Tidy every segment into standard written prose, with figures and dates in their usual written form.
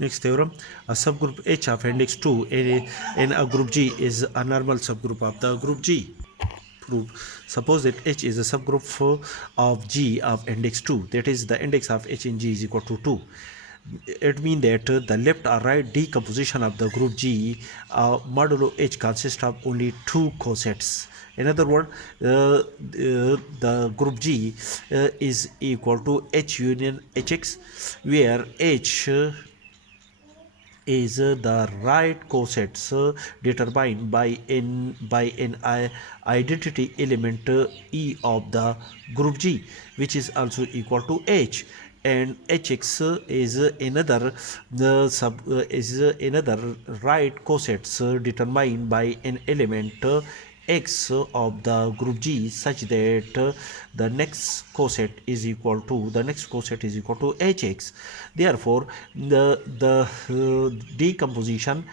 Next theorem, a subgroup H of index 2 in a group G is a normal subgroup of the group G. Prove. Suppose that H is a subgroup of G of index 2, that is the index of H in G is equal to 2. It means that the left or right decomposition of the group G modulo H consists of only two cosets. In other words, the group G is equal to H union Hx, where H is the right cosets determined by an identity element E of the group G, which is also equal to H, and Hx is another right cosets determined by an element x of the group G, such that the next coset is equal to Hx. Therefore, the decomposition,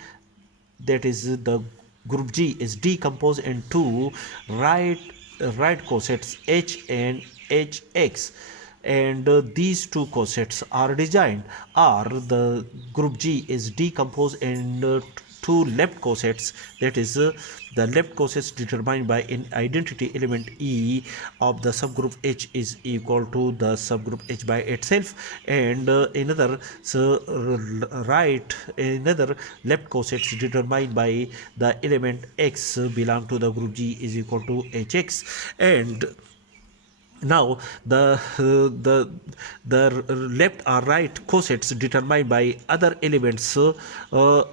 that is the group G, is decomposed into right cosets H and Hx, and these two cosets are designed, or the group G is decomposed in two left cosets, that is the left cosets determined by an identity element E of the subgroup H is equal to the subgroup H by itself, and another left cosets determined by the element X belong to the group G is equal to Hx. And now the left or right cosets determined by other elements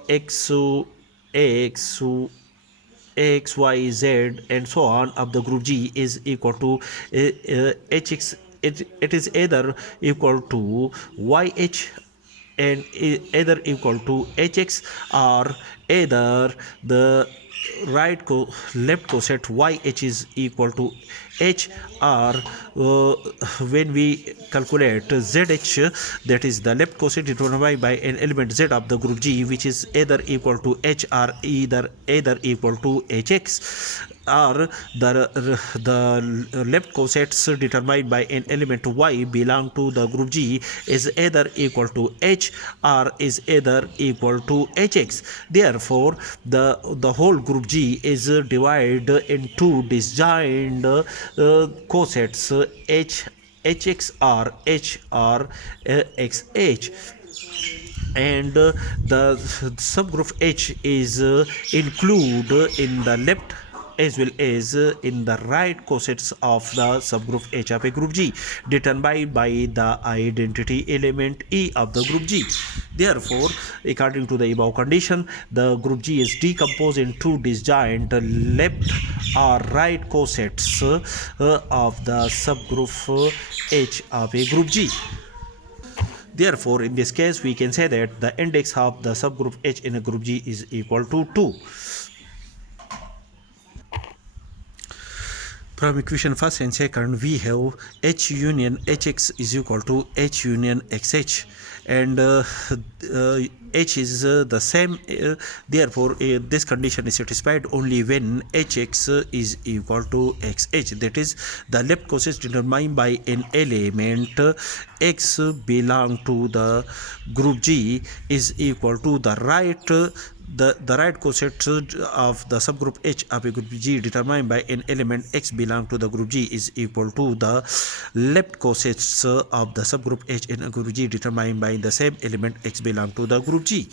x x x y z and so on of the group G is equal to hx. It is either equal to yh and either equal to hx, or either the left coset yh is equal to h, or when we calculate zh, that is the left coset determined by an element z of the group G, which is either equal to h or either equal to hx, or the left cosets determined by an element y belong to the group G is either equal to h or is either equal to hx. Therefore, the whole group G is divided into disjoint cosets hx or h or xh, and the subgroup H is included in the left as well as in the right cosets of the subgroup H of a group G, determined by the identity element E of the group G. Therefore, according to the above condition, the group G is decomposed into disjoint left or right cosets of the subgroup H of a group G. Therefore, in this case, we can say that the index of the subgroup H in a group G is equal to 2. From equation first and second, we have H union Hx is equal to H union Xh, and H is the same. Therefore, this condition is satisfied only when Hx is equal to Xh. That is, the left cosets determined by an element X belong to the group G is equal to the right coset of the subgroup H of a group G determined by an element X belong to the group G is equal to the left cosets of the subgroup H in a group G determined by the same element X belong to the group G.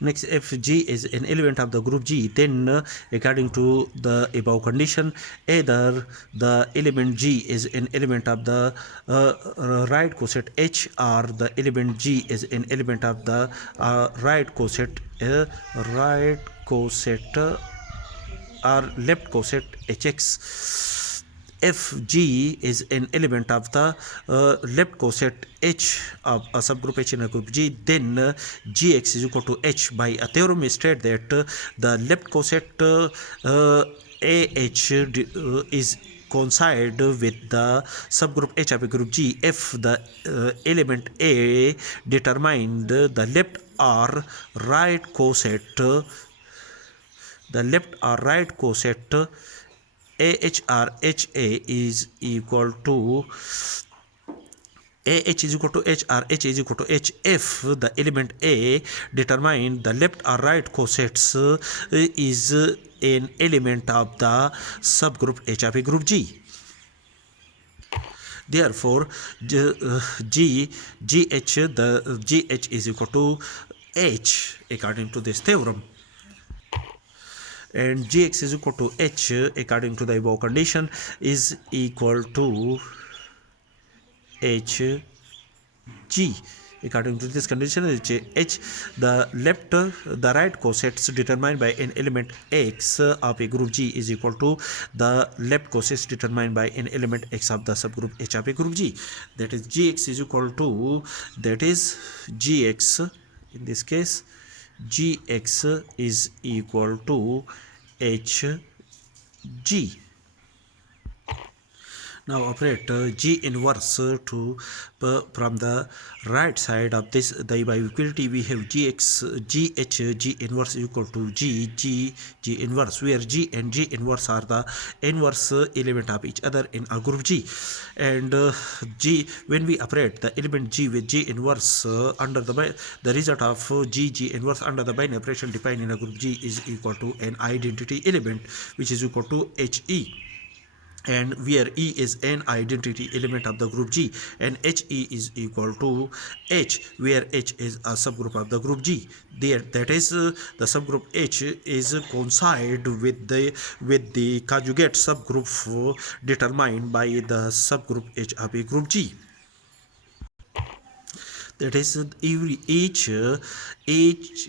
Next, if G is an element of the group G, then according to the above condition, either the element G is an element of the right coset H, or the element G is an element of the right coset or left coset Hx. If G is an element of the left coset H of a subgroup H in a group G, then Gx is equal to H by a theorem. We state that the left coset AH is coincide with the subgroup H of a group G if the element A determined the left or right coset AH or HA is equal to AH is equal to H or H is equal to H if the element A determine the left or right cosets is an element of the subgroup H of a group G. Therefore, the GH is equal to H according to this theorem, and Gx is equal to H according to the above condition is equal to H G. According to this condition, H the right cosets determined by an element X of a group G is equal to the left cosets determined by an element X of the subgroup H of a group G. That is Gx is equal to, that is Gx, in this case Gx is equal to Hg. Now operate G inverse from the right side of this, the by equality we have G inverse equal to G inverse, where G and G inverse are the inverse element of each other in a group G, and G, when we operate the element G with G inverse under the result of G inverse under the binary operation defined in a group G is equal to an identity element which is equal to He, and where E is an identity element of the group G, and He is equal to H, where H is a subgroup of the group G. There, that is the subgroup H is coincide with the conjugate subgroup determined by the subgroup H of a group G. That is each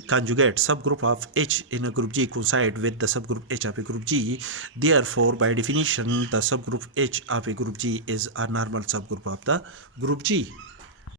conjugate subgroup of H in a group G coincide with the subgroup H of a group G. Therefore, by definition, the subgroup H of a group G is a normal subgroup of the group G.